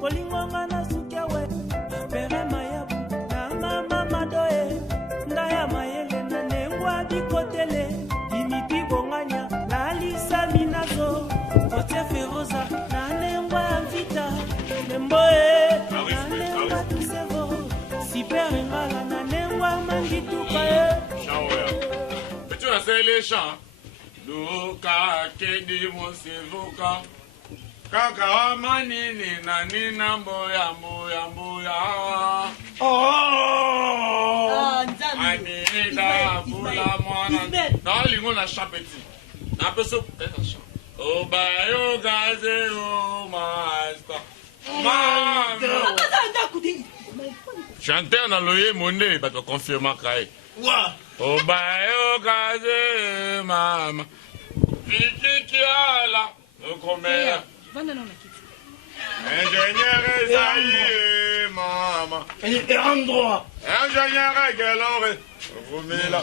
Bolingwanga na sukiawe Pere mayabu Nanga mama doe Ndaya mayele na nengwa bikotele Dimipi bonganya Na alisa minazo Kote feroza Na nengwa vita Nemboe Na nengwa tusevo Super ngala na nengwa mangituka Peux-tu lancer les chants? Luka kedi musivuka Kaka wa manini na nina mboya mboya mboya Anida bula mwana Nalingo na chapeti Na peso peut-être un chant Obayo gaze o master Chanteur na loye monde Bato confirma kae Obayo gaze mama Viki kiala Okomea Ingénieur Esaïe mama Ingénieur Gelore Okomela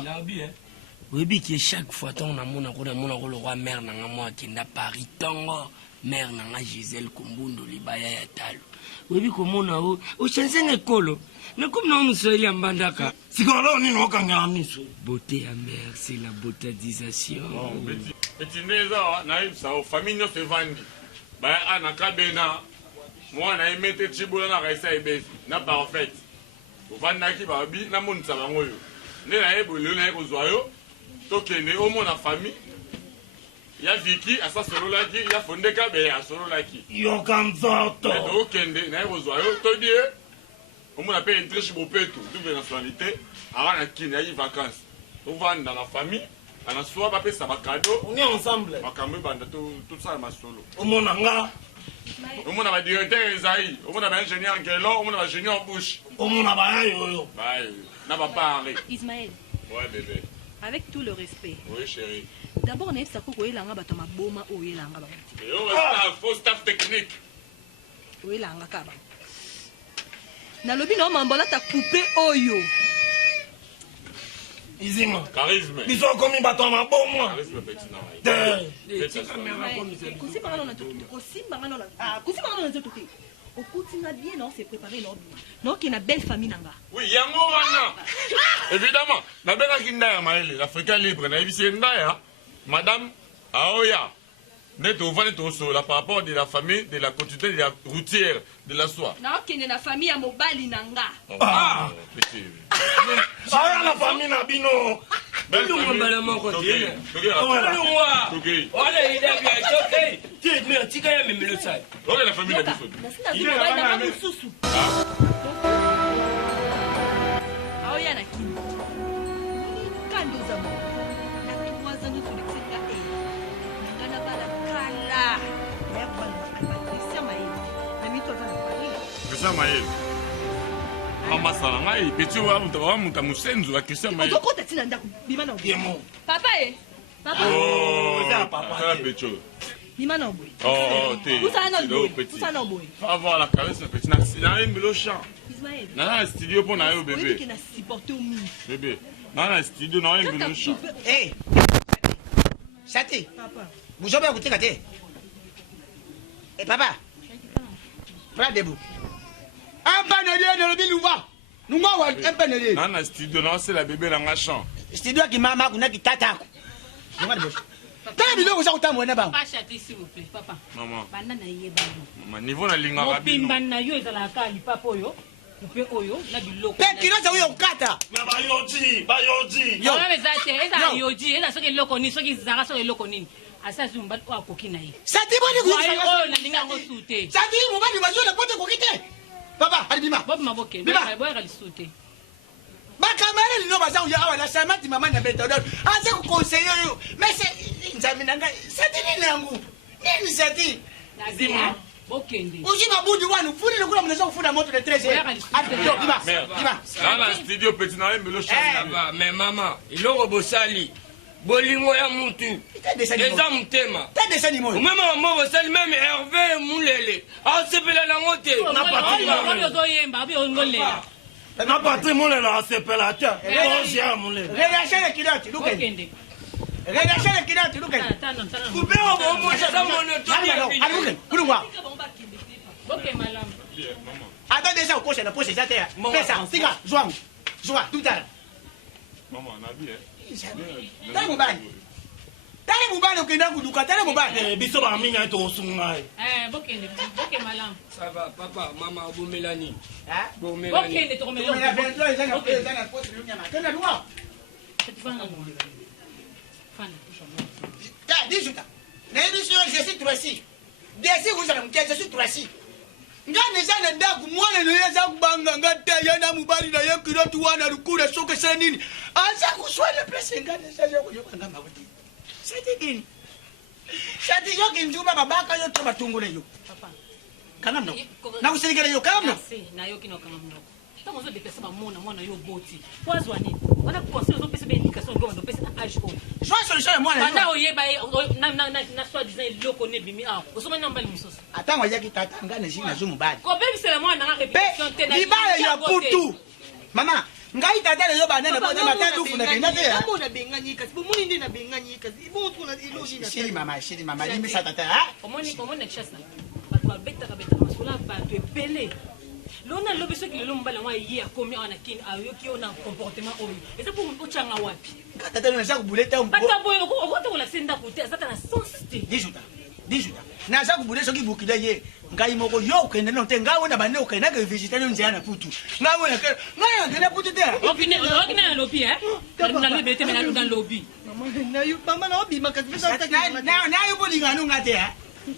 Oui, qui chaque fois on a mon le roi mère nanga moi qui n'a Paris tongo mère nanga Gisèle Kumbundo libaya ya talo. Oui, comme on a au chenzen ekolo. Ne comme non nous soyons en bandaka. Si quand on est non quand beauté amère, c'est la beautéisation. Petit neza naïm ça au famille no fevandi. Ba anaka bena moi na emete chibola na raisa ebezi na parfait. Ovandaki ba bi na monisa bango yo. Ne na ebolo na ekozwa yo. Tokende au mon famille. Ya Viki asa solo laki ya fondeka be ya solo laki. Yo kanzoto. Tokende na ekozwa yo to die. Au mon appelle une triche bopeto, double nationalité. Avant la kine y vacances. On va dans la famille. On a soit papé ça va cadeau. On est ensemble. Makambe banda tout ça ma solo. Au mon anga. Au mon a directeur Esaïe. Au mon a ingénieur Gelon. Au mon a ingénieur Bush. Au mon a ba yo. Bah, n'a pas parlé. Ismaël. Ouais bébé. Avec tout le respect. Oui chérie. D'abord on est ça pour oyelanga batoma boma oyelanga ba. Yo faux staff technique. Oyelanga kaba. Na lobi no mambola ta coupé oyo. Izima. Charisme. Biso komi batoma boma. Charisme petit na. Kosi bangano na tout. Kosi bangano na. Ah, kosi bangano na tout. Okuti na bien non c'est préparé non. Non qui na belle famille nanga. Oui, yango wana. Évidemment, na bela kinda ya maele, l'Afrique libre na ibisi ndaya. Madame Aoya. Net au vent au la par rapport de la famille, de la continuité de la routière, de la soie. Non, qui est la famille à Mobali Nanga. Ah, petit. Ah, la famille Nabino. Belle famille. La famille Christian Maël. Mama salanga e petit wa muta musenzo la Christian Maël. Papa eh. Papa. Oh, ça papa. Ça petit. Bimana boy. Oh, t'es. Où ça non boy? Petit. Où ça non boy? Va voir la caresse petit. Na mbelo chant. Ismaël. Na studio pour na yo bébé. Oui, qui n'a supporté au mi. Bébé. Na studio na yo mbelo chant. Eh. Sati. Papa. Vous avez écouté kate. Eh papa. Prends debout. Un panelier de l'objet Louva. Nous m'avons un panelier. Na studio na c'est la bébé na chant. Studio qui mama kuna qui tata. T'as vu le ça autant moi na-ba. Pas châtier s'il vous plaît, papa. Maman. Banda na yeba. Ma niveau na linga Mo rabino. pimba na yo ezala ka lipapa oyo. Coupe oyo na biloko. Pe kilo ça yo kata. Mais ba yoji. Yo na bezate, eza yoji, eza soki loko ni, soki zara soki loko ni. Asa zumba kwa koki na ye. Sati boni ku. Oyo na linga ngo sute. Sati mo ba ni ba yo le pote ko kite. Papa, ali bima. Bob maboke, Bima. boya kali sute. Ba kamera lino ba za uya awa na samati mama na beta. Ase ku conseiller yo. Mais c'est nzaminanga. Sati ni nangu. Nini sati? Lazima bokende. Uji mabudi wanu funi le kula mnaweza kufuna moto de 13. Ati yo bima. Bima. Na studio petit na yo mbelo chant. Mais maman, iloko bosali. Bolingo ya mutu. Eza mutema. T'as des animaux. Mama mo bosali même Hervé Mulele. Ah sepela na ngote. Na patri mo zo yemba bi ongolela. Na patri Mulele a sepela ta. Osia Mulele. Relâchez les kilotes, Lucas. Bokende. Relâchez les kilotes, Lucas. Tano. Coupé au bon ça mon to. Allez, Lucas. Kulungwa. Ok, madame. Bien, maman. Attends déjà au coche, la poche déjà terre. Fais ça, siga, joie, joie, tout à l'heure. Maman, on a bien. Tala mobali. Tala mobali okenda kuduka, tala mobali. Biso ba minga to sunga. Bokende. Ok, madame. Ça va, papa, maman, vous Mélanie. Hein? Bon Mélanie. Bokende, tu remets Mais la 23 ils ont fait dans la poche de l'union. Tala loi. Dis juta. Je suis Troisi. Desi vous allez me dire je suis Troisi. Ngane sana ndaku mwana neza kubanga ngata yana mubali na yekiro tuwana lukula soke sanini. Asa kuswele pesa ngane sasa kuyobanga mawiti. Sati dini. Sati yoki njuba babaka yote batungule yo. Papa. Kanamno. Na kusilikele yo kanamno. Si, na yoki no kanamno. Tant que déplacer mwana yo boti. Poison ni. On a pensé aux PC éducation go ndo PC na âge ko. Soit solution mwana. Banda oyeba na soit disant loko ne bimi a. Osoma na mbali musoso. Ata mwa yaki tata ngane zina zo mubali. Ko bebi c'est mwana na répétition tena. Libala ya putu. Mama, ngai tata le yo banene bote matatu funa kenda te. Mona bengani kasi. Bomoni ndi na bengani kasi. Bon tuna iloji na. Shiri mama, limi sa tata ha? Komoni chassa. Ba beta masula ba to epele. Lona lobi soki lelo mbala mwa yé akomi ana kin ayoki ona comportement oyo. Eza pour ochanga wapi? Tata le nza kubuleta mbo. Bata boyo ko to la senda kote azata na sensité. Dijuta. Na za kubule soki bukile ye. Ngai moko yo kende no te ngawo na bane okenda ke vegetarian nzia na putu. Ngawo na ke ngayo ngena putu te. Okine na lobby na liberté mais na dans lobby. Mama na obi makasi bisa Na yo bolinga no ngate ha.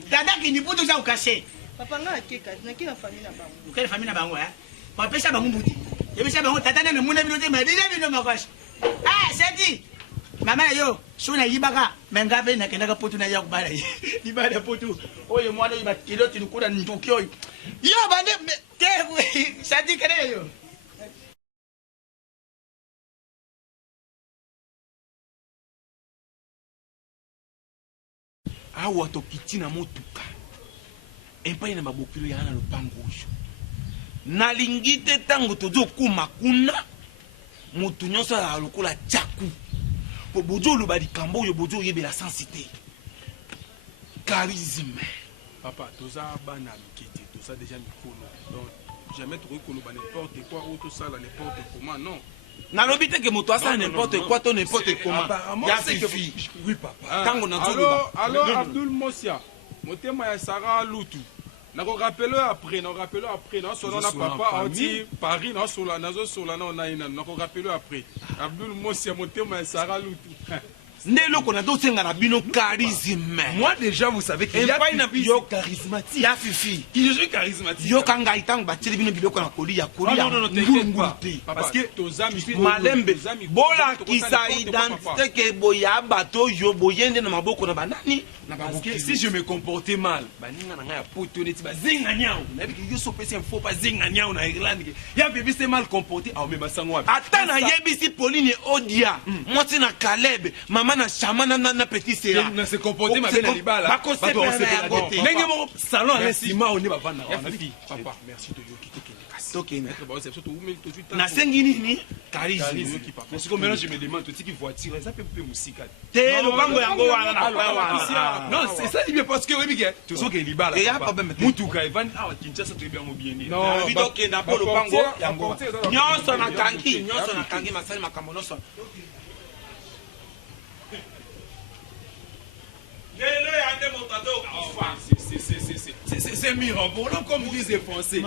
Tata kini putu za ukase. Papa nga akeka na kina famille na bango. Ukele famille na bango ha. Kwa pesa bango mbuti. Yebisa bango tata na muna bino te ma déjà bino makoshi. Ah, seti. Mama yo, suna yibaka mengabe na kenda ka putu na ya kubala. Libala putu. Oyo mwana yiba kilo tinukura nduki oyo. Yo bande te seti kere yo. Awa tokiti na motuka. Epai na mabokilo ya na lupango oyo. Nalingi te tango tozo kuma kuna. Mutu nyonso ya lokola chaku. Po bozo lo ba likambo oyo bozo yebela sensité. Charisme. Papa, toza bana mikete, toza déjà mikolo. Donc jamais tu reconnais n'importe quoi ou tout ça n'importe comment, non. Nalobi te ke moto asa n'importe quoi to n'importe comment. Apparemment Ya c'est que fifi. oui papa. Tango na zolo. Alors Abdul Mosia, motema ya Sarah Lutu. Nako rappelle après, non solo na papa anti Paris non solo na na ina. Nako rappelle après. Abdul Mosia motema ya Sarah Lutu. Nelo kona do senga na bino charisme. Moi déjà vous savez qu'il y a Epai na yo yo charismatique. Ya fifi. je suis charismatique. Yo kanga itango bateli bino biloko na kolia. Non, t'inquiète pas. Parce que tos amis Malembe bola kisa identité ke boya bato yo boyende na maboko na banani na parce que baboki. si je me comportais mal, baninga na nga ya poto neti bazinga nyao. Na biki yo sopesi info pas zinga nyao na Irlande. Ya bébé c'est mal comporté, ah mais basango wapi. Ata na yebisi Pauline Odia, mwati na Caleb, mama na Chamana na petit sera. Na se comporter ma belle libala. Ba ko se pe Nenge mo salon à Merci. l'insima on est bavanda. Papa, merci de yo kito kene kasi. Tokena. Être ba surtout ou mais tout de suite. Na sengi nini? Charisme. Parce que maintenant je me demande tout ce qui voiture, ça peut musique. Te lobango yango wana na kwa wana. Non, c'est ça bien parce que oui bien. Tu sais que libala. Et y a problème. Mutuka Evan ah Kinshasa tu bien bien. Non, bidoke na po lobango yango. Nyonso na kangi masali makambo nyonso. C'est mirobolant comme disent les Français.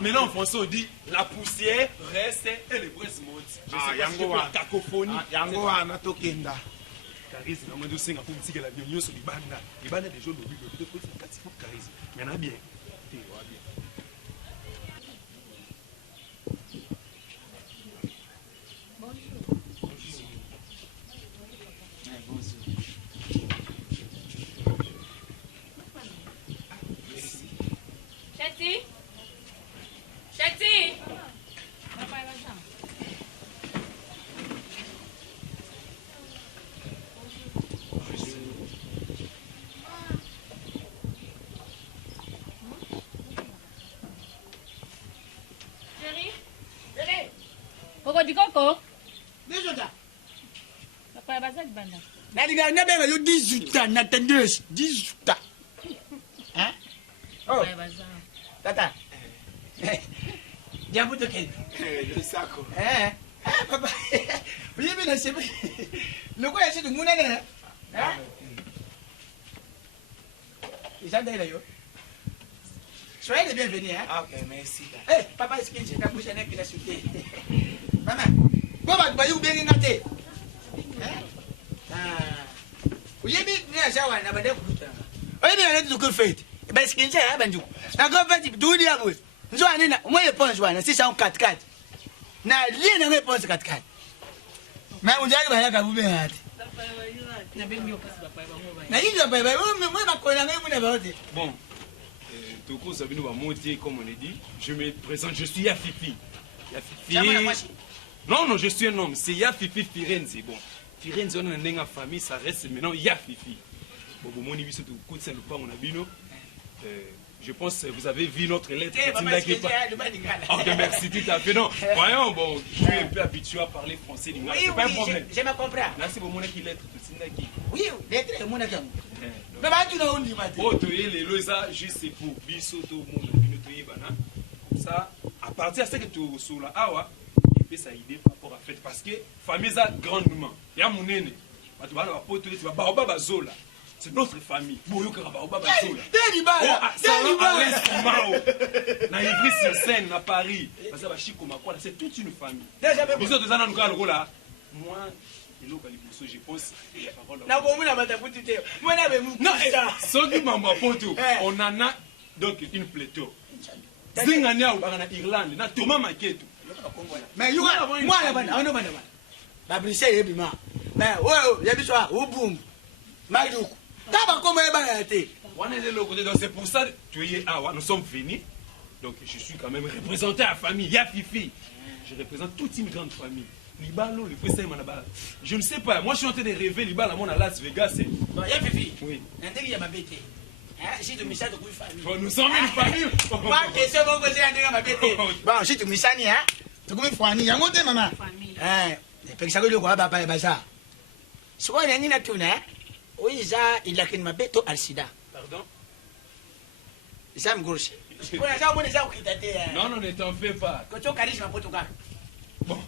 Maintenant en français on dit la poussière reste et les braises montent. Cacophonie. Yango wana tokenda. Charisme, on dit singa pour musique la bien sur libanda. Libanda des gens de bible de pour charisme. Mais na bien. Chati. Koko di koko. Dijuta. Papa ya bazali banda. Na diga na benga yo 18 ans na tendeuse 18 ans. Hein? Oh. Ouais, bazar. Tata. Jambo to ken. Le sacre. Papa. Vous avez bien acheté. Le quoi est-ce que vous n'avez pas? Ils sont d'ailleurs. Soyez les bienvenus. Ah, ok, merci. Eh, papa, est-ce que j'ai ta bouche à qui l'a sauté? Maman, comment tu vas y bien gâter? Vous avez bien acheté un abandon. Oui, bien, on a tout fait. Ben, ce qu'il y a, ben, na go fait tout dire moi. Nous on est moi réponse joana, c'est ça 4-4. Na lien na réponse 4-4. Mais on dirait que ba ya ka bube hati. Na ben yo passe papa ba mo ba. Na yinga ba moi na ko na ngai na ba hati. Bon, Toko Sabino va monter, comme on l'a dit. Je me présente, je suis Yafifi. Yafifi. Non, non, je suis un homme. C'est Yafifi Firenze. Bon, Firenze, on a une famille, ça reste maintenant Yafifi. Bon, mon niveau, c'est tout. Coup de Saint-Lupin, on a vu, je pense que vous avez vu notre lettre. Ok, merci tout à fait. Non, voyons, bon, je suis un peu habitué à parler français. C'est pas un problème. Je me comprends. Merci pour mon lettre. Oui, lettre, mon lettre. Mais ba tu na on dit mate. Oh, tu es les lois, juste pour bisoto, mon abinotoye bana. Comme ça, à partir de ce que tu es sur la awa, il fait sa idée par rapport à fait. Parce que famille a grandement. Il y a mon aîné. Tu vas avoir pote, tu vas baoba bazola. C'est notre famille. Boyo baoba bazola. Na Ivry sur scène, à Paris. Parce que Chiko Makwa, c'est toute une famille. Biso de Zanan là. Moi, je pense non, on en a donc une pléthore. Zingania ou en Irlande, na Thomas Maketo. Mais moi là bana, on bana. Ba Bruxelles et bima. Mais oh, ya biso au boom. Majuku. Taba comment e ba été. On est de l'autre côté, donc c'est pour ça tu es nous sommes venus. Donc je suis quand même représenté à la famille Yafifi. Je représente toute une grande famille. Libalo, le président Manaba. Je ne sais pas, moi je suis en train de rêver Libalo à Las Vegas. Bon, Yafifi. Oui. Il y a ma bête. Si tu me sens de famille. Bon, nous sommes une famille. Pas question bon que j'ai ma bête. Bon, si tu me sens ni hein. Tu comme famille, yango te maman. Famille. Parce que le quoi papa et baza. Ce qu'on a ni na tuna. Oui, ça il a qu'une ma bête au sida. Pardon? Ça me gauche. Non, non, ne t'en fais pas. Bon,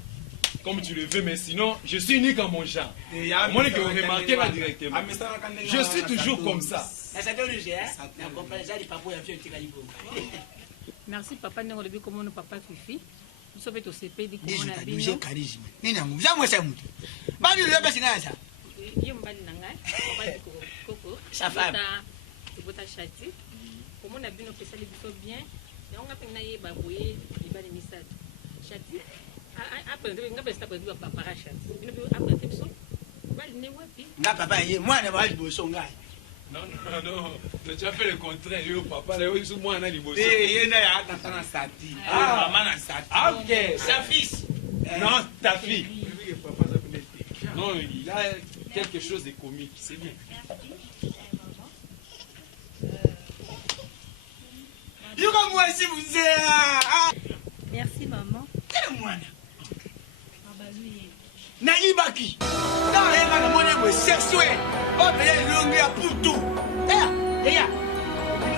comme tu le veux, mais sinon, je suis unique en mon genre. Moi, que vous remarquez là directement. Je suis toujours comme ça. Merci papa, nous avons comme nous papa Fifi. Nous sommes au CP dit comment on a bien. J'ai charisme. Nina, vous avez moi ça mutu. Ba ni le basi na ça. Yembali nanga, papa Coco. Sa femme. Tu peux t'acheter. Comment on a bien fait ça les biso bien. Et on a pris na yeba boye, yeba les misad. Chati. Après on a pas pour papa rachat. Nous peut après biso. Bali ne wapi. Nga papa yé, moi na ba liboso ngai. Non, non, non. Tu as fait le contraire. Yo, papa, là, yo, moi, on a les beaux. Eh, il y a un sati. Ah, maman a sati. Ah, ok. Sa fils. Non, ta fille. Non, il a quelque chose de comique. C'est bien. Yo comme moi si vous êtes. Merci maman. Quel moi Baba lui. Na ibaki. Na renga na mone bo sexuel. O be longue ya pour tout. Ya.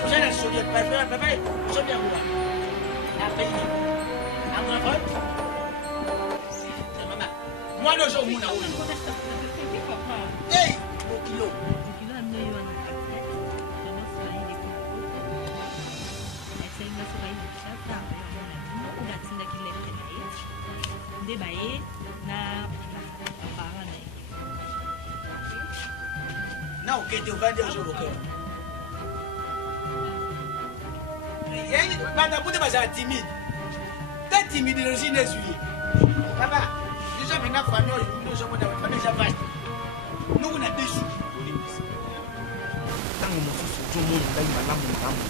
Je la souris pas papa. Je bien moi. La paye. Encore maman. Moi le jour mon aoui. Hey, au kilo. Kilo amené yo na kate. Ndio sasa ile kwa. Essa ainda só vai chata. Ngatinda kile kile. Nde bae na papa na. Na o que tu vai de hoje o que? Ele banda puta mas é tímido. Tá tímido no chinês lui. Papa, nous sommes une famille, nous sommes une famille ça vaste. Nous on a des sous. Tango mosusu tout le monde ngai malamu malamu.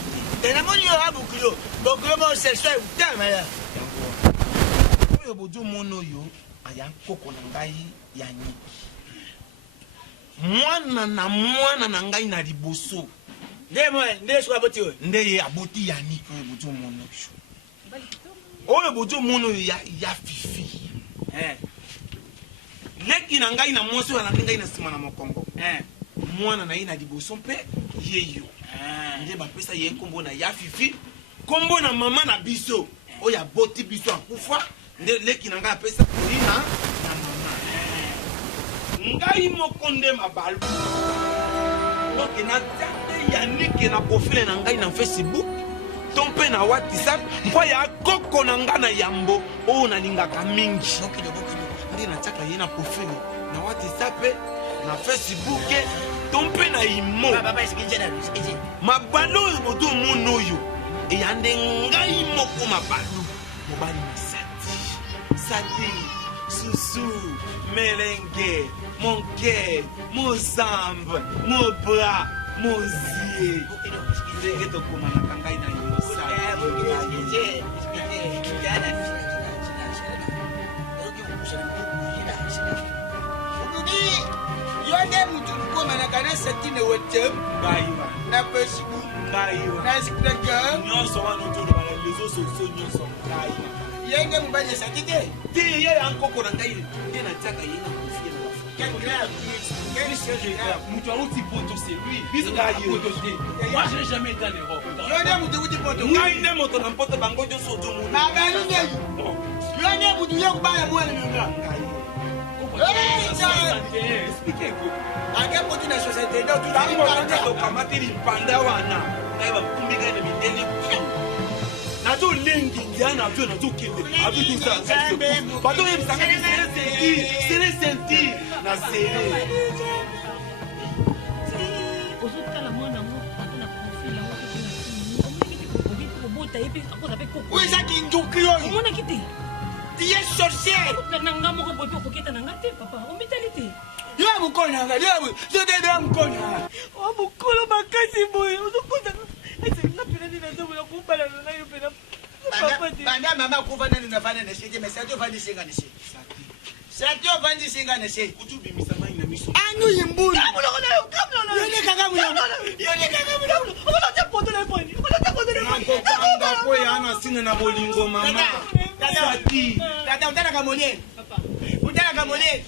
Et la monnaie a beaucoup yo. Donc comment c'est ça ou ta mais. Oyo bojo mono yo aya koko na ngai ya nyi. Mwana na ngai na liboso. Nde so aboti yo. Nde ye aboti ya ni oyo bojo mono yo. Oyo bojo mono yo ya Fifi. Leki na ngai na moso na ngai na sima na mokongo. Mwana na ye na liboso mpe ye yo. nde bapesa ye nkombo na ya fifi nkombo na mama na biso oyo aboti biso akufa nde leki na ngai apesa kolina na mama ngai moko nde mabalu donc natia nde yanike na profile na ngai na Facebook to mpe na WhatsApp mpo ya koko na ngai na yambo oyo nalingaka mingi nde natiaka ye na profile na WhatsApp na Facebook to mpe na imo mabalu oyo boto omona oyo eya nde ngai moko mabalu mobali na sati susu melenge monke mozambe mobra mozie ndenge tokomanaka ngai na yo yo nde mutu komanaka na satine WhatsApp na Facebook na Instagram nyonso wana ozoloba na réseaux sociaux nyonso ngai ye nde mobali ya sati te te ye ya nkoko na ngai nde natiaka ye na profile Mutu auti poto c'est lui. Moi je n'ai jamais été en Europe. yo nde mutu uti poto ngai nde moto na mpoto bango nyonso ozomona babali nde yo nde mutu yo kubala mwana nyonga ake poti na société ndo tokamateli mpanda wana ngai bakumbi ngai na mindele nazolengi ndia nazokende bato oyebisanga sele senti na sele ozotala mwana ngo ata na profile yango oyo ezaki nduki oyo omonaki te tiye sorcière nanga moko boye mpe okoketa nanga te papa omitali te yo ya mokolo nanga sodede ya mokolo nanga o mokolo makasi boye ozokota nga pena nini azomona kobalana na yo pena banda mama akufa nani nafana na sete mais sati ofandi singa na sete sati ofandi singa na sete kutubimisa mai na miso anu yimbuli nakokanga po ya na singa na bolingo mama sati tata utalaka monene utalaka monene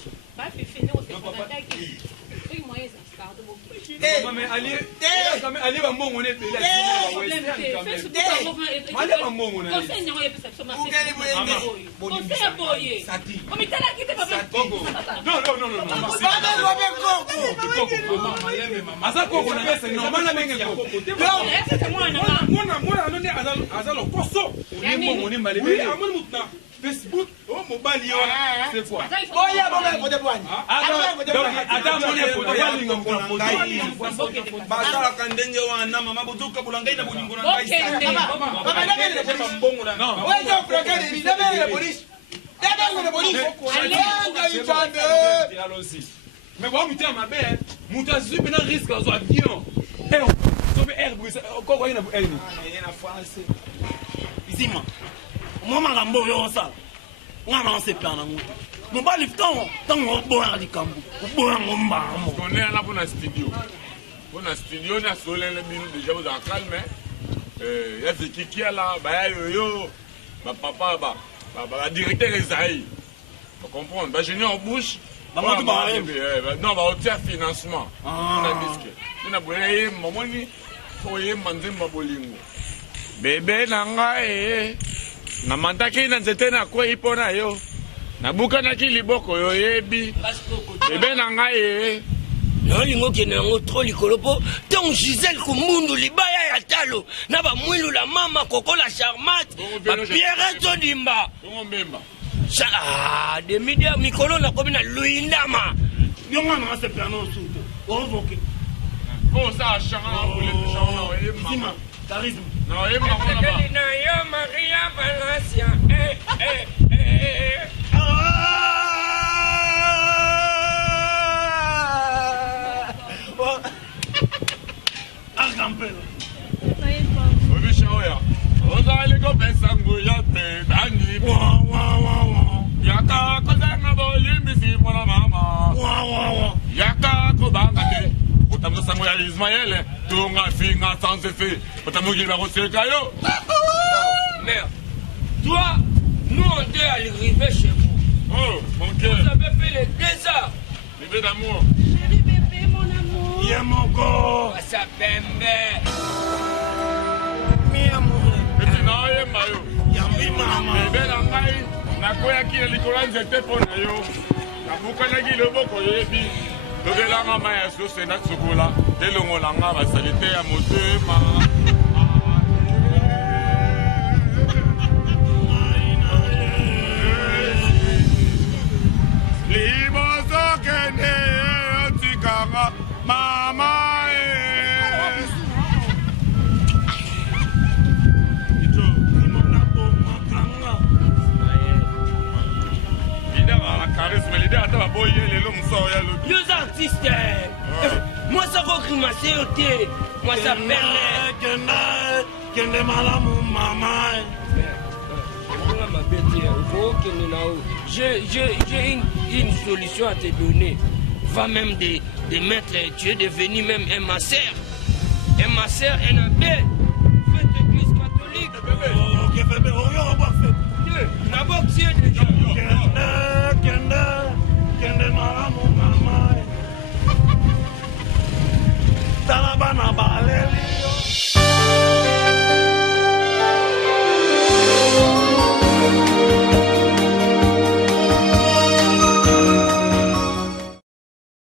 ali bambongo ne pele male bambongo na aza koko na mese normala menge koko te mwana none aza lokoso olimbongo ne male amoni mutu na Facebook oh mobali yo c'est quoi boya boya boya boya ata moni bolingo na ngai basalaka ndenge wana mama bozokabola ngai na bolingo na ngai mbongo na mais bon mutu ya mabe mutu azwi mpena risque azwa avion sobe air brise koko yena air ni na français bizima mwa makambo oyo osala nga na osepela nango mobali ntango oboyaka likambo oboyango mbamo koneyana mpona studio nasolele bino deja bozala calme ya zekikiala baya yoyo bapapa badirecteur ezai bacomprendre bagénie en bouche non baotia financement na biske mpona boya yemba moni oyemba nzemba bolingo bebe na ngai namandaki na nzete nakwei mpo na yo nabukanaki liboko yo yebi bebe na ngai naolingo okende yango tro likolo mpo ntango gisele kumbundu libaya ya talo na bamwilu la mama kokola charmate bapierre todimba demidia mikolo nakomi na luindama yonga nanga sepelana osuto ovoke osala changa charisme na yo Maria Valencia Argampelo obisha oya ozaliko pesa nguya pedani yaka kozanga bolimbisi mwana mama yaka kobanga te otamza sango ya Ismaël tonga finga sans effet otamokili bakoseka yo merde toi nous on est arrivé chez vous oh mon cœur vous avez fait les 2 heures bébé d'amour chéri bébé mon amour Yamoko. Ça pembe. Mi amour. eti naoyemba yo Yambi mama. bebe na ngai nakweyaki na likolo ya nzete mpo na yo nabukanaki loboko yoyebi tobelanga mai ya sose na tsukola telongolanga basalite ya motema liboso kende otikanga mama charisme l'idée ata baboye lelo mosao ya lobi Deux artistes. Moi ça va grimacer au thé. Moi ça perd. Kende malamu mama. J'ai une solution à te donner. Va même de mettre, tu es devenu même un masseur. Un masseur, un abbé. Faites l'église catholique. Oh, que bébé, oh, yo, on va faire. D'abord, tu es déjà.